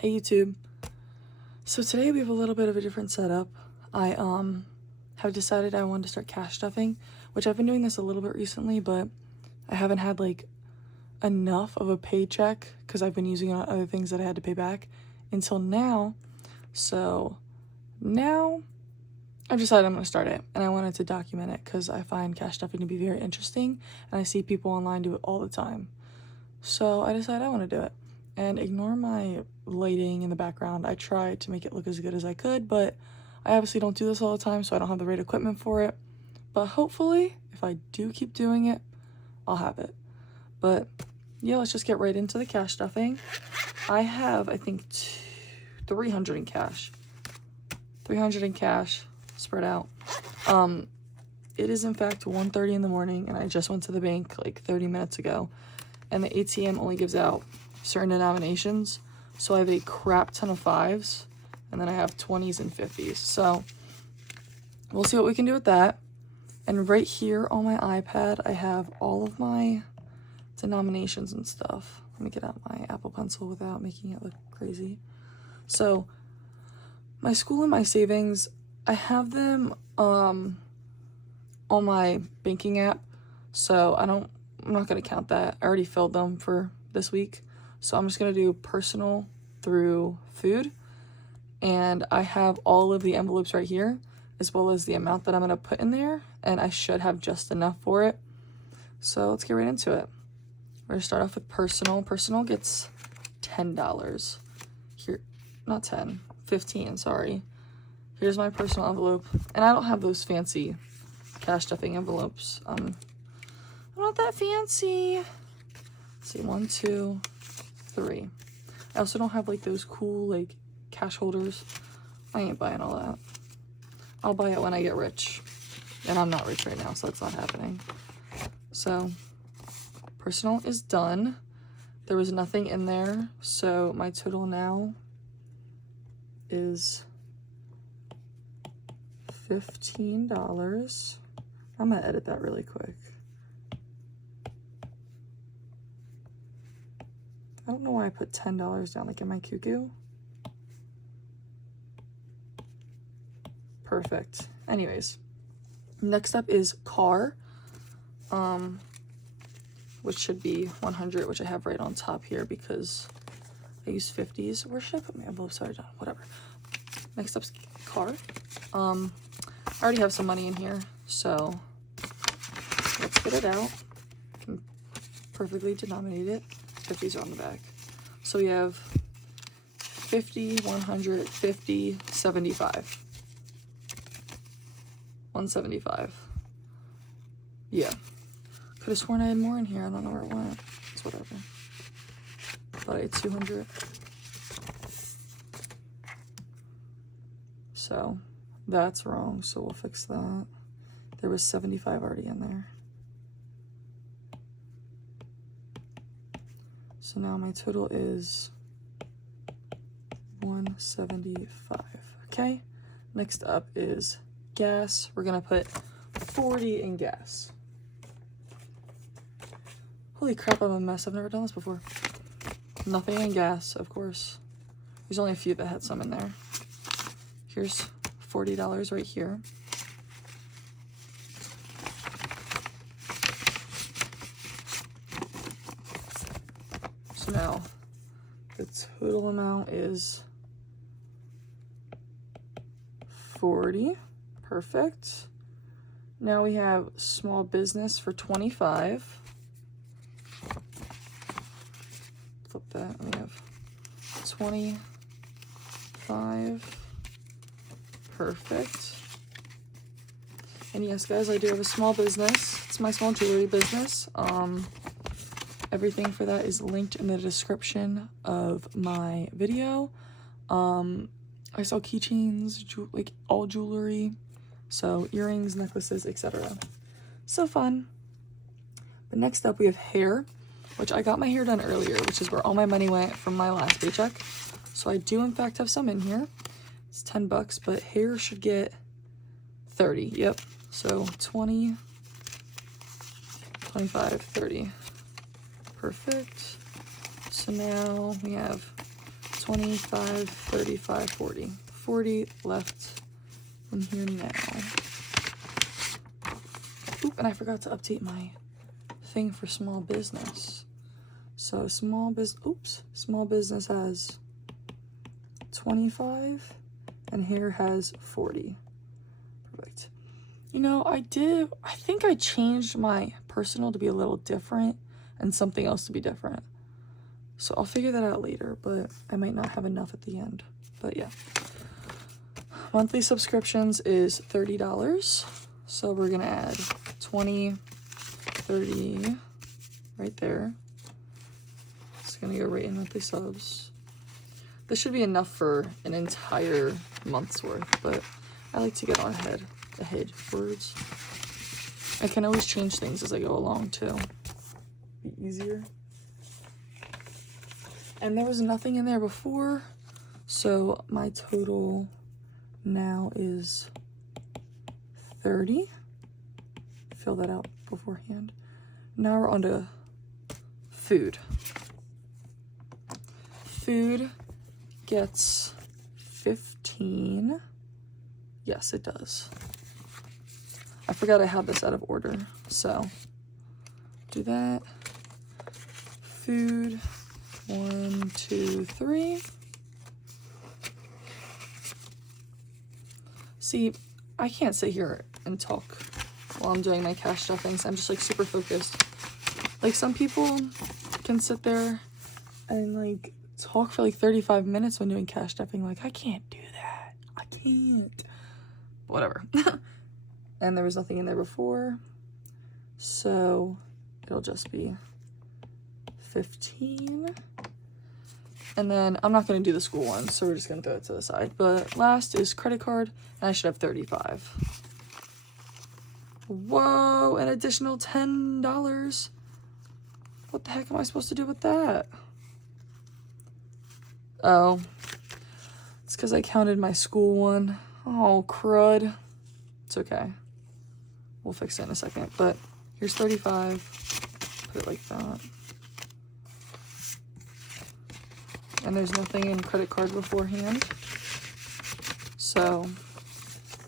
Hey YouTube. So today we have a little bit of a different setup. I have decided I wanted to start cash stuffing, which I've been doing this a little bit recently, but I haven't had like enough of a paycheck because I've been using it on other things that I had to pay back until now. So now I've decided I'm going to start it, and I wanted to document it because I find cash stuffing to be very interesting, and I see people online do it all the time. So I decided I want to do it. And ignore my lighting in the background. I tried to make it look as good as I could, but I obviously don't do this all the time, so I don't have the right equipment for it. But hopefully, if I do keep doing it, I'll have it. But yeah, let's just get right into the cash stuffing. I have, I think, 300 in cash. 300 in cash, spread out. It is in fact 1:30 in the morning, and I just went to the bank like 30 minutes ago, and the ATM only gives out certain denominations, so I have a crap ton of 5s, and then I have 20s and 50s, so we'll see what we can do with that. And right here on my iPad I have all of my denominations and stuff. Let me get out my Apple Pencil without making it look crazy. So my school and my savings, I have them on my banking app, so I'm not going to count that. I already filled them for this week. So I'm just going to do personal through food, and I have all of the envelopes right here, as well as the amount that I'm going to put in there, and I should have just enough for it. So let's get right into it. We're going to start off with personal. Personal gets $10. Here, not 10, 15, sorry. Here's my personal envelope, and I don't have those fancy cash stuffing envelopes. I'm not that fancy. Let's see, 1, 2, 3. I also don't have like those cool like cash holders. I ain't buying all that. I'll buy it when I get rich, and I'm not rich right now, so that's not happening. So personal is done. There was nothing in there, so my total now is $15. I'm gonna edit that really quick. I don't know why I put $10 down. Like, am I cuckoo? Perfect. Anyways, next up is car, which should be 100, which I have right on top here because I use 50s. Where should I put my envelope? Sorry, whatever. Next up's car. I already have some money in here, so let's get it out. I can perfectly denominate it. 50s are on the back. So we have 50, 100, 50, 75. 175. Yeah. Could have sworn I had more in here. I don't know where it went. It's whatever. But I had 200. So that's wrong. So we'll fix that. There was 75 already in there. So now my total is 175. Okay, next up is gas. We're gonna put 40 in gas. Holy crap, I'm a mess. I've never done this before. Nothing in gas, of course. There's only a few that had some in there. Here's $40 right here. So now the total amount is 40. Perfect. Now we have small business for 25. Flip that. We have 25. Perfect. And yes, guys, I do have a small business. It's my small jewelry business. Everything for that is linked in the description of my video. I sell keychains, like all jewelry, so earrings, necklaces, etc. So fun. But next up we have hair, which I got my hair done earlier, which is where all my money went from my last paycheck. So I do in fact have some in here. It's $10, but hair should get 30. Yep. So 20, 25, 30. Perfect. So now we have 25, 35, 40. 40 left in here now. Oop, and I forgot to update my thing for small business. So small business has 25 and here has 40. Perfect. You know, I think I changed my personal to be a little different and something else to be different. So I'll figure that out later, but I might not have enough at the end. But yeah. Monthly subscriptions is $30. So we're gonna add 20, 30 right there. It's gonna go right in monthly subs. This should be enough for an entire month's worth, but I like to get on ahead words. I can always change things as I go along too. Be easier. And there was nothing in there before, so my total now is 30. Fill that out beforehand. Now we're on to food. Food gets 15. Yes, it does. I forgot I had this out of order, so do that. Food, 1, 2, 3. See, I can't sit here and talk while I'm doing my cash stuffing, so I'm just like super focused. Like some people can sit there and like talk for like 35 minutes when doing cash stuffing. Like, I can't do that. I can't. Whatever. And there was nothing in there before, so it'll just be 15. And then I'm not going to do the school one, so we're just going to throw it to the side. But last is credit card, and I should have 35. Whoa, an additional $10. What the heck am I supposed to do with that? Oh, it's because I counted my school one. Oh, crud. It's okay. We'll fix it in a second, but here's 35. Put it like that. And there's nothing in credit card beforehand, so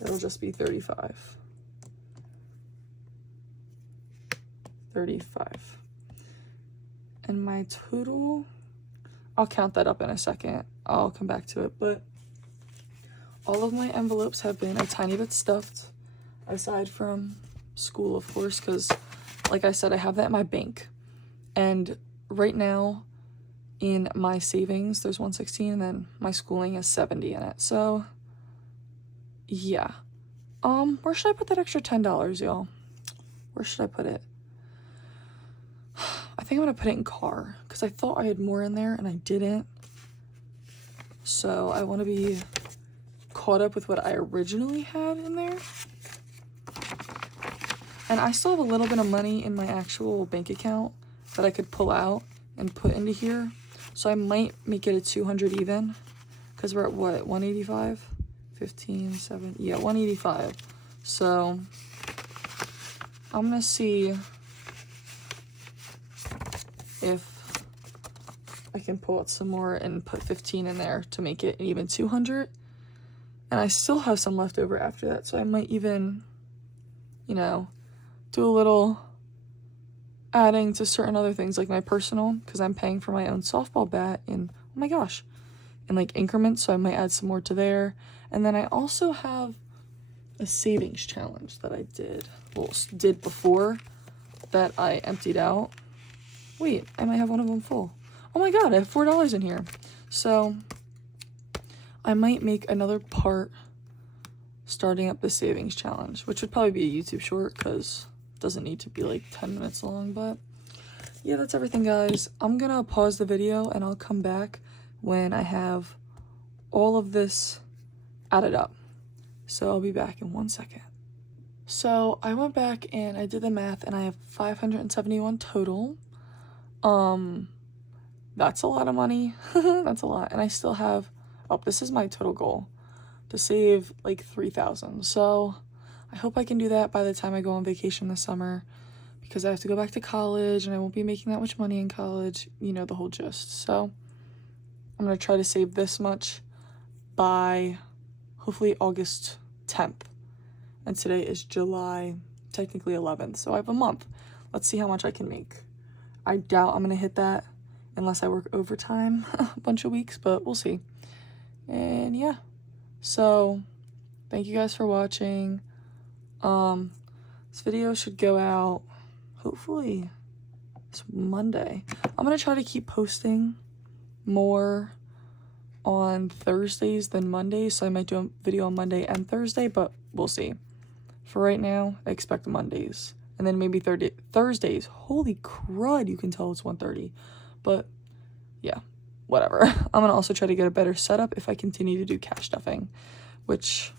it'll just be 35. 35. And my total, I'll count that up in a second. I'll come back to it, but all of my envelopes have been a tiny bit stuffed, aside from school, of course, because like I said, I have that in my bank. And right now in my savings, there's 116, and then my schooling is 70 in it. So yeah. Where should I put that extra $10, y'all? Where should I put it? I think I'm gonna put it in car, because I thought I had more in there and I didn't. So I want to be caught up with what I originally had in there. And I still have a little bit of money in my actual bank account that I could pull out and put into here. So I might make it a 200 even, because we're at what, 185? 15, 7, yeah, 185. So I'm gonna see if I can pull out some more and put 15 in there to make it an even 200. And I still have some left over after that, so I might even, you know, do a little adding to certain other things like my personal, because I'm paying for my own softball bat in, oh my gosh, in like increments, so I might add some more to there. And then I also have a savings challenge that I did before that I emptied out. Wait, I might have one of them full. Oh my god, I have $4 in here. So I might make another part starting up the savings challenge, which would probably be a YouTube short because it doesn't need to be like 10 minutes long. But yeah, that's everything, guys. I'm gonna pause the video and I'll come back when I have all of this added up. So I'll be back in 1 second. So I went back and I did the math and I have 571 total. That's a lot of money. That's a lot. And I still have, oh, this is my total goal, to save like 3,000. So I hope I can do that by the time I go on vacation this summer, because I have to go back to college and I won't be making that much money in college, you know, the whole gist. So I'm going to try to save this much by hopefully August 10th. And today is July, technically 11th, so I have a month. Let's see how much I can make. I doubt I'm going to hit that unless I work overtime a bunch of weeks, but we'll see. And yeah, so thank you guys for watching. This video should go out hopefully it's Monday. I'm going to try to keep posting more on Thursdays than Mondays, so I might do a video on Monday and Thursday, but we'll see. For right now, I expect Mondays, and then maybe Thursdays. Holy crud, you can tell it's 1:30, but yeah, whatever. I'm gonna also try to get a better setup if I continue to do cash stuffing, which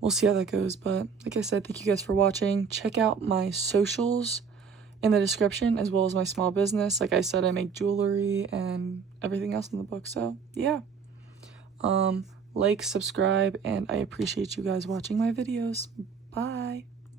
we'll see how that goes. But like I said, thank you guys for watching. Check out my socials in the description, as well as my small business. Like I said, I make jewelry and everything else in the book, so yeah. Like, subscribe, and I appreciate you guys watching my videos. Bye.